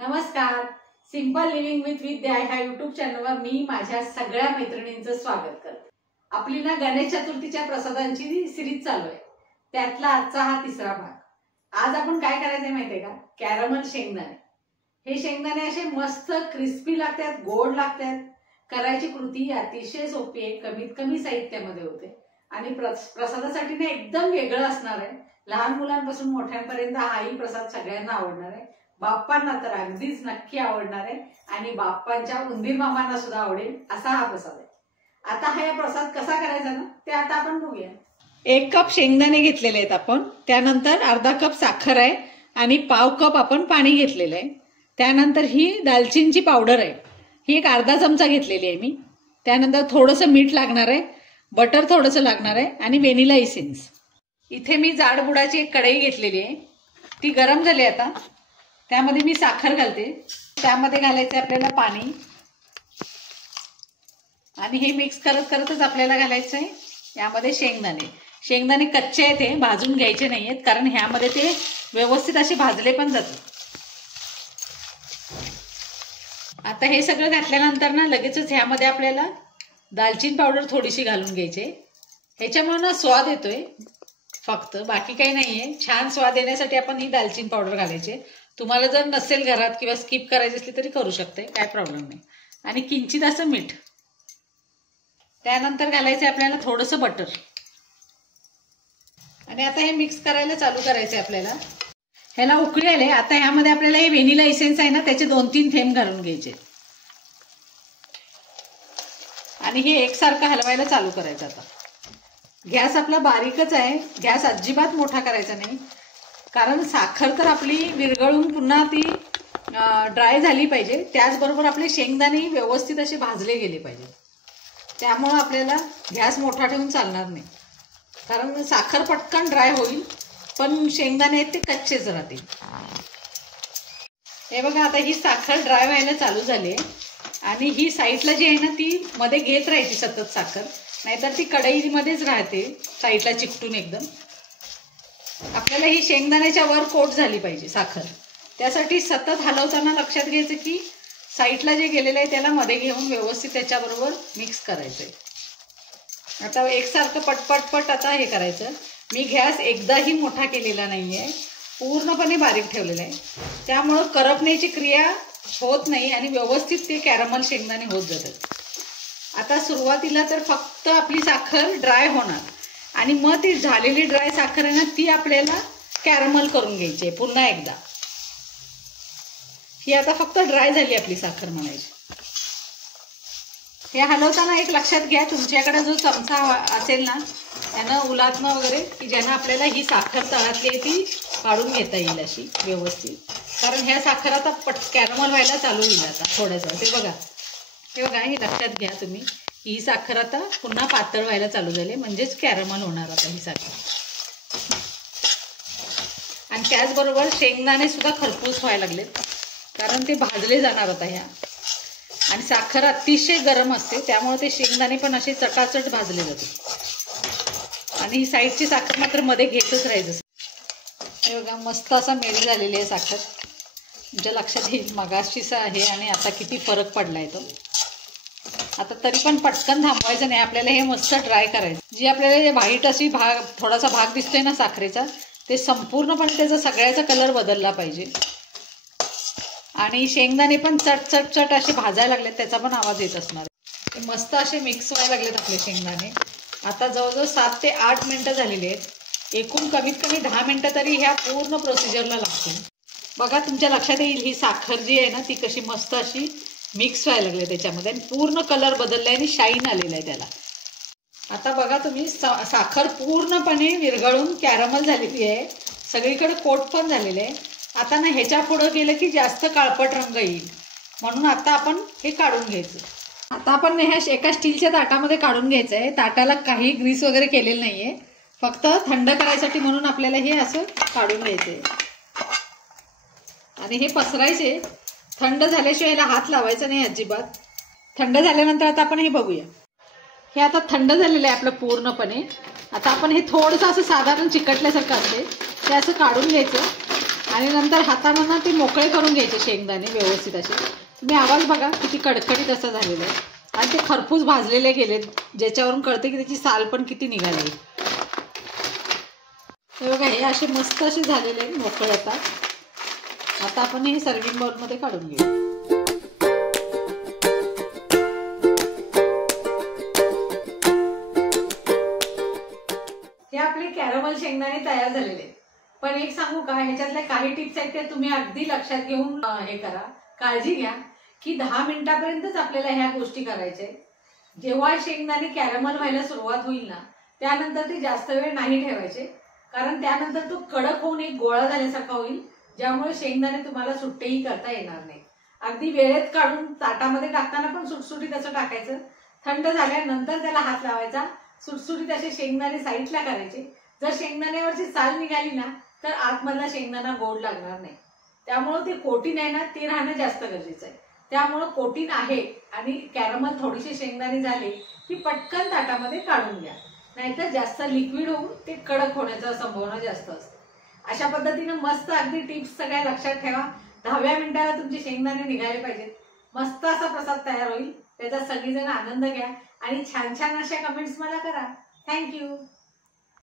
नमस्कार. Simple living with विद्या ह्या YouTube चॅनलवर मी माझ्या सगळ्या मैत्रिणींचं स्वागत करते. आपली ना गणेश चतुर्थीच्या प्रसादांची सिरीज चालू आहे. त्यातला आजचा हा तिसरा भाग. आज आपण काय करायचंय माहितीये का? कॅरमल शेंगदाणे. हे शेंगदाणे असे मस्त क्रिस्पी लागतात, गोड लागतात. करायची कृती अतिशय सोपी आहे, कमीत कमी साहित्यामध्ये होते आणि प्रसादासाठी ना एकदम वेगळं असणार आहे. लहान मुलांपासून मोठ्यांपर्यंत हाही प्रसाद सगळ्यांना आवडणार आहे. बाप्पांना तर अगदीच नक्की आवडणार आहे आणि बाप्पांच्या उंदीर मामांना सुद्धा आवडेल असा हा प्रसाद आहे. आता हा प्रसाद कसा करायचा ना ते आता आपण बघूया. 1 कप शेंगदाणे घेतलेले आहेत आपण. त्यानंतर अर्धा कप साखर आहे आणि पाव कप आपण पाणी घेतलेलं आहे. त्यानंतर ही दालचिनीची पावडर आहे, ही एक अर्धा चमचा घेतलेली आहे मी. त्यानंतर थोडंसं मीठ लागणार आहे, बटर थोडंसं लागणार आहे आणि व्हॅनिला इसेन्स. इथे मी जाड बुडाची एक कढई घेतलेली आहे, ती गरम झाली. आता त्यामध्ये मी साखर घालते. त्यामध्ये घालायचे आपल्याला पाणी आणि हे मिक्स करत करतच आपल्याला घालायचं आहे यामध्ये शेंगदाणे. शेंगदाणे कच्चे आहेत, हे भाजून घ्यायचे नाही आहेत, कारण ह्यामध्ये ते व्यवस्थित असे भाजले पण जातात. आता हे सगळं घातल्यानंतर ना लगेचच ह्यामध्ये आपल्याला दालचिनी पावडर थोडीशी घालून घ्यायची. ह्याच्यामुळे ना स्वाद येतोय, फक्त बाकी काही नाहीये. छान स्वाद येण्यासाठी आपण ही दालचिनी पावडर घालायची. तुम्हाला जर नसेल घरात किंवा स्किप करायची असली तरी करू शकते, काय प्रॉब्लेम नाही. आणि किंचित असं मीठ. त्यानंतर घालायचं आपल्याला थोडंसं बटर आणि आता हे मिक्स करायला चालू करायचंय आपल्याला. ह्याला उकळी आले. आता ह्यामध्ये आपल्याला हे व्हॅनिला इसेन्स आहे ना त्याचे 2-3 थेंब घालून घ्यायचे आणि हे एकसारखं हलवायला चालू करायचं. आता गॅस आपला बारीकच आहे, गॅस अजिबात मोठा करायचा नाही, कारण साखर तर आपली विरघळून पुन्हा ती ड्राय झाली पाहिजे. त्याचबरोबर आपले शेंगदाणे व्यवस्थित असे भाजले गेले पाहिजे. त्यामुळं आपल्याला गॅस मोठा ठेवून चालणार नाही, कारण साखर पटकन ड्राय होईल पण शेंगदाणे आहेत ते कच्चेच राहतील. हे बघा, आता ही साखर ड्राय व्हायला चालू झाली आणि ही साईडला जी आहे ना ती मध्ये घेत राहायची सतत साखर, नाहीतर ती कढईमध्येच राहते साईडला चिकटून एकदम. आपल्याला ही शेंगदाण्याच्या वर कोट झाली पाहिजे साखर. त्यासाठी सतत हलवताना लक्षात घ्यायचं की साईडला जे गेलेलं आहे त्याला मध्ये घेऊन व्यवस्थित त्याच्याबरोबर मिक्स करायचंय. आता एकसारखं पटपटपट आता हे करायचं. मी गॅस एकदाही मोठा केलेला नाहीये, पूर्णपणे बारीक ठेवलेला आहे. त्यामुळं करपण्याची क्रिया होत नाही आणि व्यवस्थित ते कॅरमल शेंगदाणे होत जातात. आता सुरुवातीला तर फक्त आपली साखर ड्राय होणार आणि मग ती झालेली ड्राय साखर आहे ना ती आपल्याला कॅरमल करून घ्यायची आहे पुन्हा एकदा. ही आता फक्त ड्राय झाली आपली साखर म्हणायची. हे हलवताना एक लक्षात घ्या, तुमच्याकडे जो चमचा असेल ना त्यानं उलातनं वगैरे की ज्यानं आपल्याला ही साखर तळातली आहे ती काढून घेता येईल अशी व्यवस्थित, कारण ह्या साखर आता कॅरमल व्हायला चालू होईल आता थोडंसं. ते बघा, हे बघा, हे लक्षात घ्या तुम्ही, ही साखर आता पुन्हा पातळ व्हायला चालू झाली, म्हणजेच कॅरमल होणार आता ही साखर. आणि त्याचबरोबर शेंगदाणे सुद्धा खरपूस व्हायला लागलेत, कारण ते भाजले जाणार आता ह्या. आणि साखर अतिशय गरम असते त्यामुळे ते शेंगदाणे पण असे चटाचट भाजले जातात. आणि ही साईडची साखर मात्र मध्ये घेतच राहायचं. हे बघा, मस्त असा मेल्ट झालेली आहे साखर. तुमच्या लक्षात येईल मगाशीचा आहे आणि आता किती फरक पडलाय तो. आता तरी पण पटकन थांबवायचं नाही, आपल्याला हे मस्त ड्राय करायचं. जी आपल्याला व्हाईट अशी थोडासा भाग दिसतोय ना साखरेचा, ते संपूर्णपणे त्याचा सगळ्याचा कलर बदलला पाहिजे. आणि शेंगदाणे पण चट चट चट असे भाजायला लागलेत, त्याचा पण आवाज येत असणार. ते मस्त असे मिक्स व्हायला लागलेत आपले शेंगदाणे. आता जवळजवळ 7 ते 8 मिनटं झालेली आहेत. एकूण कमीत कमी 10 मिनटं तरी ह्या पूर्ण प्रोसिजरला लागतील. बघा, तुमच्या लक्षात येईल ही साखर जी आहे ना ती कशी मस्त अशी मिक्स व्हायला लागली त्याच्यामध्ये आणि पूर्ण कलर बदललाय आणि शाईन आलेला आहे त्याला. आता बघा तुम्ही, साखर पूर्णपणे विरघळून कॅरमल झालेली आहे, सगळीकडे कोट पण झालेले आहे. आता ना ह्याच्या पुढं गेलं की जास्त काळपट रंग येईल, म्हणून आता आपण हे काढून घ्यायचं. आता आपण ह्या एका स्टीलच्या ताटामध्ये काढून घ्यायचं आहे. ताटाला काही ग्रीस वगैरे केलेलं नाहीये, फक्त थंड करायसाठी म्हणून आपल्याला हे असं काढून घ्यायचंय आणि हे पसरायचे. थंड झाल्याशिवाय याला हात लावायचा नाही अजिबात. थंड झाल्यानंतर आता आपण हे बघूया. हे आता थंड झालेलं आहे आपलं पूर्णपणे. आता आपण हे थोडंसं असं साधारण चिकटल्यासारखं असते ते असं काढून घ्यायचं आणि नंतर हाताने ना ते मोकळे करून घ्यायचे शेंगदाणे व्यवस्थित असे. तुम्ही आवाज बघा किती कडकडीत असं झालेलं आहे आणि ते खरपूस भाजलेले गेलेत, ज्याच्यावरून कळते की त्याची साल पण किती निघाली. हे बघा, हे असे मस्त असे झालेले आहेत मोकळे. आता आपण हे सर्विंग बाउलमध्ये काढून घेऊ. हे आपले कॅरमल शेंगदाणे तयार झालेले आहेत. पण एक सांगू का, ह्याच्यातल्या काही टिप्स आहेत त्या तुम्ही अगदी लक्षात घेऊन हे करा. काळजी घ्या की 10 मिनिटापर्यंतच आपल्याला ह्या गोष्टी करायच्या आहेत. जेव्हा शेंगदाणे कॅरमल व्हायला सुरुवात होईल ना, त्यानंतर ते जास्त वेळ नाही ठेवायचे, कारण त्यानंतर तो कडक होऊन एक गोळा झाल्यासारखा होईल, ज्यामुळे शेंगदाणे तुम्हाला सुट्टेही करता येणार नाही. अगदी वेळेत काढून ताटामध्ये टाकताना पण सुटसुटीत असं टाकायचं. थंड झाल्यानंतर त्याला हात लावायचा. सुटसुटीत असे शेंगदाणे साईडला करायचे. जर शेंगदाण्यावरची साल निघाली ना, तर आतमधला शेंगदाणा गोड लागणार नाही. त्यामुळं ते कोटिन आहे ना, ते राहणं जास्त गरजेचं आहे. त्यामुळं कोटिन आहे आणि कॅरमल थोडीशी शेंगदाणे झाले की पटकन ताटामध्ये काढून घ्या, नाहीतर जास्त लिक्विड होऊन ते कडक होण्याचा संभावना जास्त असते. अशा पद्धतीने मस्त अगदी टिप्स सगळ्या लक्षात ठेवा. 10व्या मिनिटाला तुमचे शेंगदाणे निघाले पाहिजेत. मस्त असा प्रसाद तयार होईल. त्याचा सगळीजण आनंद घ्या आणि छान छान अशा कमेंट्स मला करा. थँक्यू.